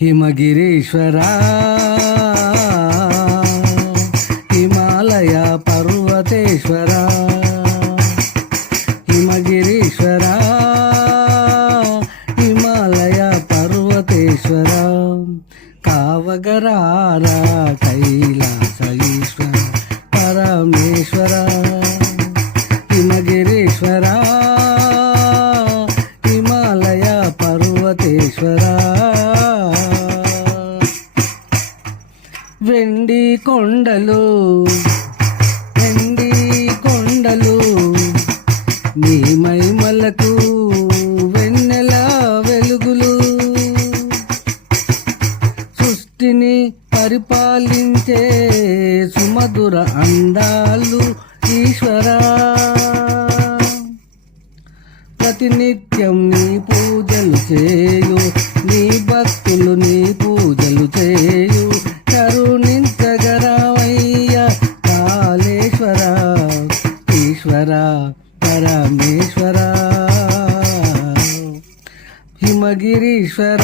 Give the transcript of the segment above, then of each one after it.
హిమగిరీశ్వరా హిమాలయ పర్వతేశ్వరా హిమగిరీశ్వరా హిమాలయ పర్వతేశ్వరా కావగరారా కైలాస ఈశ్వర పరమేశ్వరా హిమగిరీశ్వరా హిమాలయ పర్వతేశ్వరా వెండి కొండలు నీ మైమలకు వెన్నెల వెలుగులు సృష్టిని పరిపాలించే సుమధుర అందాలు ఈశ్వరా ప్రతినిత్యం నీ పూజలు చేయు నీ భక్తులు నీ పూజలు చేయు కరుణించగరావయ్య కాళేశ్వర ఈశ్వర పరమేశ్వర హిమగిరీశ్వర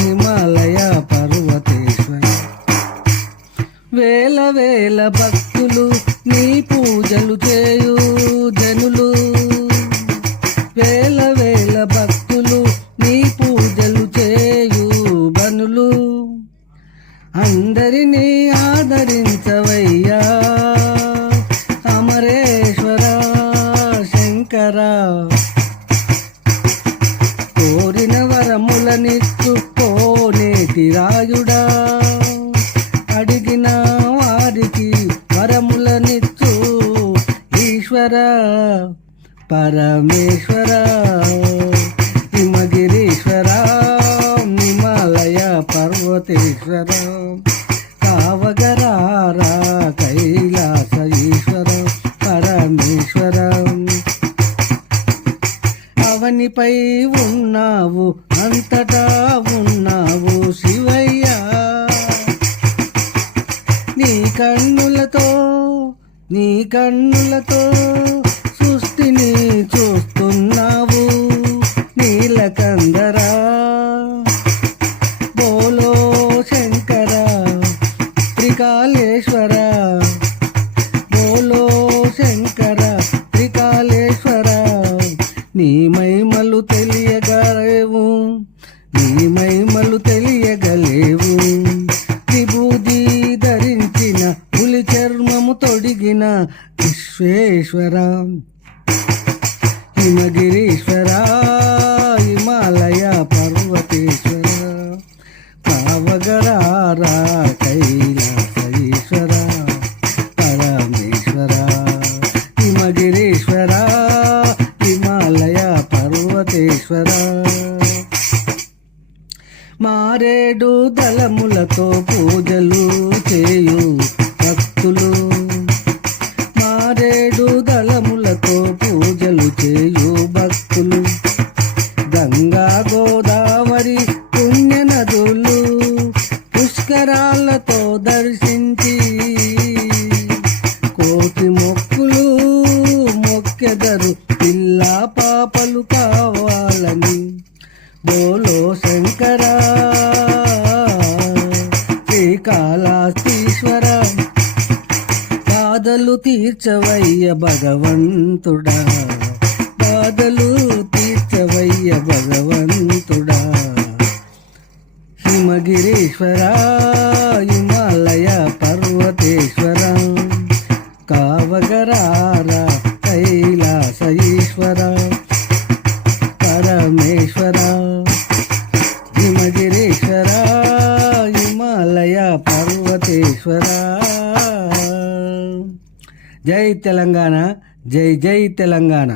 హిమాలయ పర్వతేశ్వర వేల వేల భక్తులు నీ పూజలు చేయు జనులు వేల వేల భక్తులు నీ పూజలు చేయు బనులు అందరినీ ఆదరించవయ్యా అమరేశ్వర శంకర కోరిన వరములనిచ్చు కోనేటి రాయుడా అడిగిన వారికి వరములనిచ్చు ఈశ్వర పరమేశ్వర హిమగిరీశ్వర హిమాలయ పర్వతేశ్వర కావగరారా కైలాస ఈశ్వర పరమేశ్వర అవనిపై ఉన్నావు అంతటా ఉన్నావు శివయ్య నీ కన్నులతో సృష్టిని చూస్తున్నావు నీలకందరా బోలో శంకర త్రికాళేశ్వర బోలో శంకర త్రికాళేశ్వర నీ మహిమలు తెలియగలేవు విభూది ధరించిన పులి చర్మము తొడిగిన విశ్వేశ్వర హిమగిరీశ్వర హిమాలయ పర్వతేశ్వర కావగరారా కైలాస ఈశ్వర పరమేశ్వర హిమగిరీశ్వర హిమాలయ పర్వతేశ్వర మారేడు దళములతో పూజలు చేయు భక్తులు మారేడు దళములతో పూజలు చేయు భక్తులు గంగా గోదావరి పుణ్య నదులు పుష్కరాలతో దర్శించి కోటి మొక్కులు మొక్కెదరు పిల్ల పాపలు కావాలని బోలో శంకర శ్రీకాళహస్తీశ్వర బాధలు తీర్చవయ్య భగవంతుడా బాధలు తీర్చవయ్య భగవంతుడా హిమగిరీశ్వర హిమాలయ పర్వతేశ్వర కావగరారా కైలాస ఈశ్వర పరమేశ్వర హిమగిరీశ్వర హిమాలయ పర్వతేశ్వర జై తెలంగాణ జై జై తెలంగాణ.